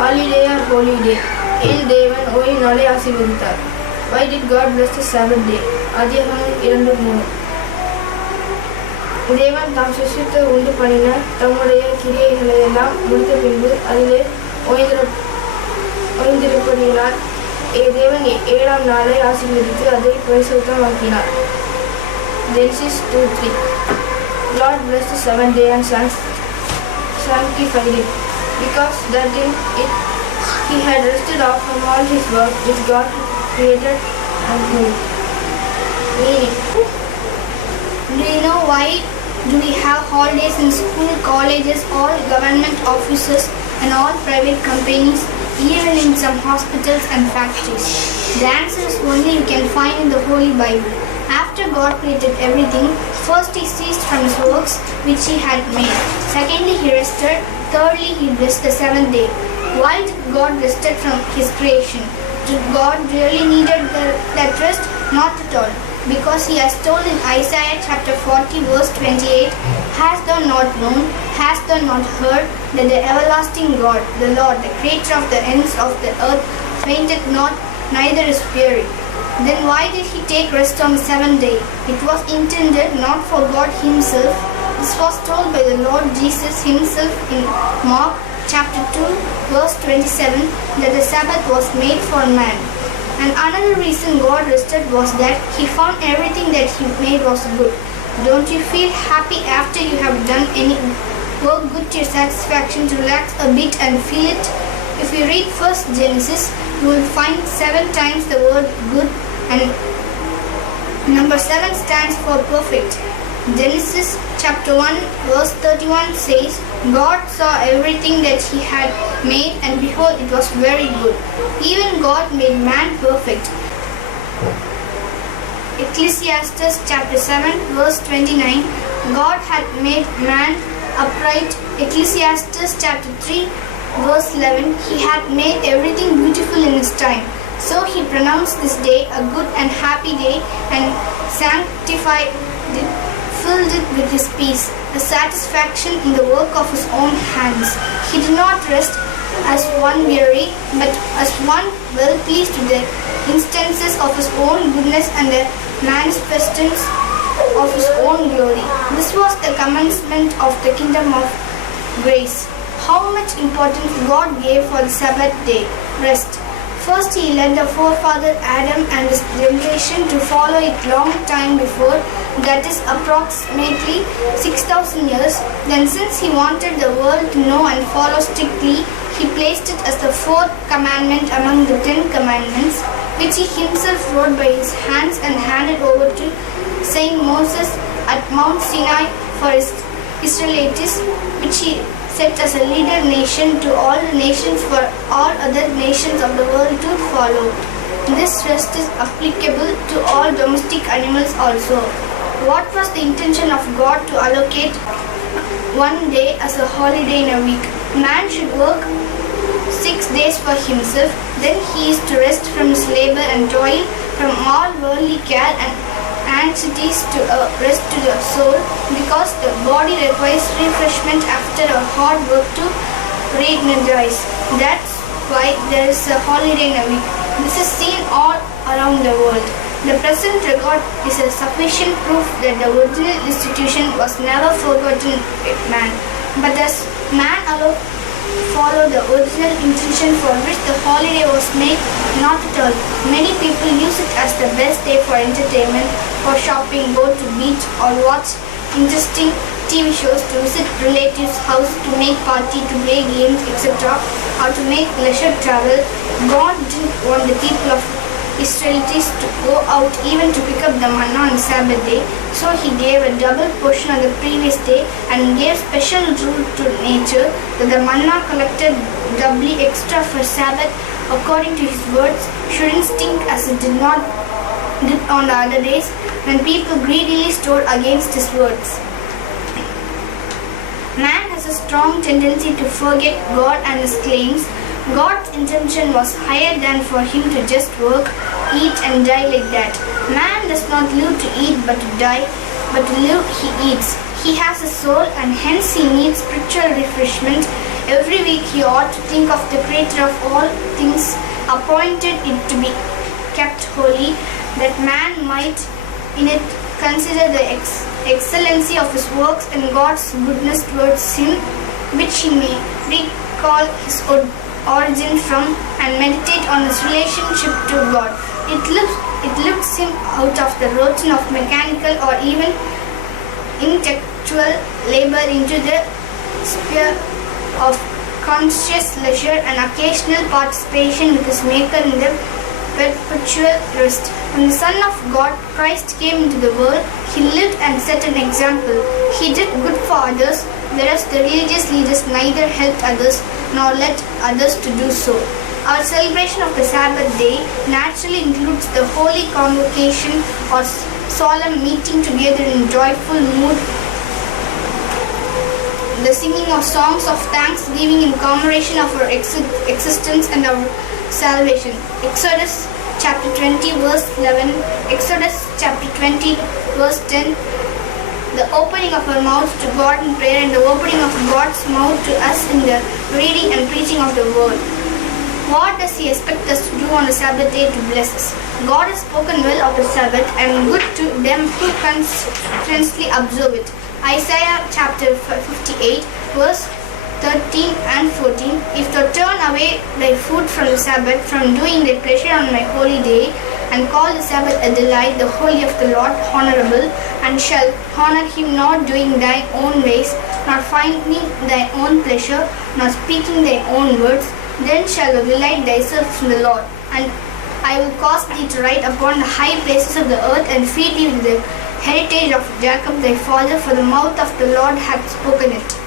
Holiday or holy day. ஏன் தேவன் ஓய்வு நாளை ஆசீர்வதித்தார்? Why did God bless the Sabbath day? ஆதியாகமம் 2:3. தேவன் தாம் சிருஷ்டித்து உண்டு பண்ணின தம்முடைய கிரியைகளை எல்லாம் முடித்த பின்பு அதிலே ஓய்ந்திருப்பதினால் தேவன் 7ஆம் நாளை ஆசீர்வதித்து அதை பரிசுத்தமாக்கினார். Genesis 2:3. God blessed the seventh day and sanctified it, because that in it he had rested off from all his work which God created and made. Meaning. Do you know why do we have holidays in school, colleges, all government offices and all private companies, even in some hospitals and factories? The answer is only you can find in the Holy Bible. After God created everything, first he ceased from his works which he had made. Secondly, he rested. Thirdly, he blessed the seventh day. Why did God rested from his creation? Did God really needed that rest? Not at all. Because he has told in Isaiah chapter 40 verse 28, "Hast thou not known, hast thou not heard, that the everlasting God, the Lord, the creator of the ends of the earth, fainteth not, neither is weary." Then why did he take rest on the seventh day? It was intended not for God himself. This was told by the Lord Jesus himself in Mark chapter 2 verse 27, that the Sabbath was made for man. And another reason God rested was that he found everything that he made was good. Don't you feel happy after you have done any work good to your satisfaction to relax a bit and feel it? If you read first Genesis, you will find 7 times the word good, and number 7 stands for perfect. Genesis chapter 1 verse 31 says, "God saw everything that he had made, and behold, it was very good." Even God made man perfect. Ecclesiastes chapter 7 verse 29, God had made man upright. Ecclesiastes chapter 3 verse 11, he had made everything beautiful in his time. So he pronounced this day a good and happy day, and sanctified it, filled it with his peace, the satisfaction in the work of his own hands. He did not rest as one weary, but as one well pleased with the instances of his own goodness and the manifestations of his own glory. This was the commencement of the kingdom of grace. How much importance God gave for the Sabbath day rest. First, he led the forefather Adam and his generation to follow it long time before, that is approximately 6,000 years. Then, since he wanted the world to know and follow strictly, he placed it as the 4th commandment among the 10 commandments, which he himself wrote by his hands and handed over to Saint Moses at Mount Sinai for his Israelites, which he set as a leader nation to all the nations for all other nations of the world to follow. This rest is applicable to all domestic animals also. What was the intention of God to allocate one day as a holiday in a week? Man should work 6 days for himself, then he is to rest from his labor and toil, from all worldly care and anxieties, to rest to the soul, because the body requires refreshment after a hard work to re-energize. That's why there is a holiday in a week. This is seen all around the world. The present record is a sufficient proof that the original institution was never forgotten by man. But does man alone follow the original intention for which the holiday was made? Not at all. Many people use it as the best day for entertainment, for shopping, go to beach or watch interesting TV shows, to visit relatives' house, to make party, to play games, etc., or to make leisure travel. God didn't want the people of Israelites to go out even to pick up the manna on the Sabbath day, so he gave a double portion on the previous day and gave special rule to nature that the manna collected doubly extra for Sabbath according to his words shouldn't stink as it did not did on the other days when people greedily stored against his words. Man has a strong tendency to forget God and his claims. God's intention was higher than for him to just work, eat and die like that. Man does not live to eat but to die, but to live he eats. He has a soul and hence he needs spiritual refreshment. Every week he ought to think of the Creator of all things, appointed it to be kept holy, that man might in it consider the excellency of his works and God's goodness towards him, which he may recall his origin from and meditate on his relationship to God. It lifts him out of the routine of mechanical or even intellectual labor into the sphere of conscious leisure and occasional participation with his Maker in the perpetual rest. When the Son of God, Christ, came into the world, he lived and set an example. He did good for others, whereas the religious leaders neither helped others nor led others to do so. Our celebration of the Sabbath day naturally includes the holy convocation or solemn meeting together in joyful mood, the singing of songs of thanksgiving in commemoration of our existence and our salvation. Exodus chapter 20 verse 11, Exodus chapter 20 verse 10, the opening of our mouths to God in prayer and the opening of God's mouth to us in the reading and preaching of the word. What does he expect us to do on the Sabbath day to bless us? God has spoken well of the Sabbath and good to them who constantly observe it. Isaiah chapter 58 verse 13 and 14. If thou turn away thy foot from the Sabbath, from doing thy pleasure on my holy day, and call the Sabbath a delight, the holy of the Lord honorable, and shall honor him, not doing thy own ways, nor finding thy own pleasure, nor speaking thy own words, then shall thou delight thyself in the Lord. And I will cause thee to ride upon the high places of the earth, and feed thee with the heritage of Jacob thy father, for the mouth of the Lord hath spoken it.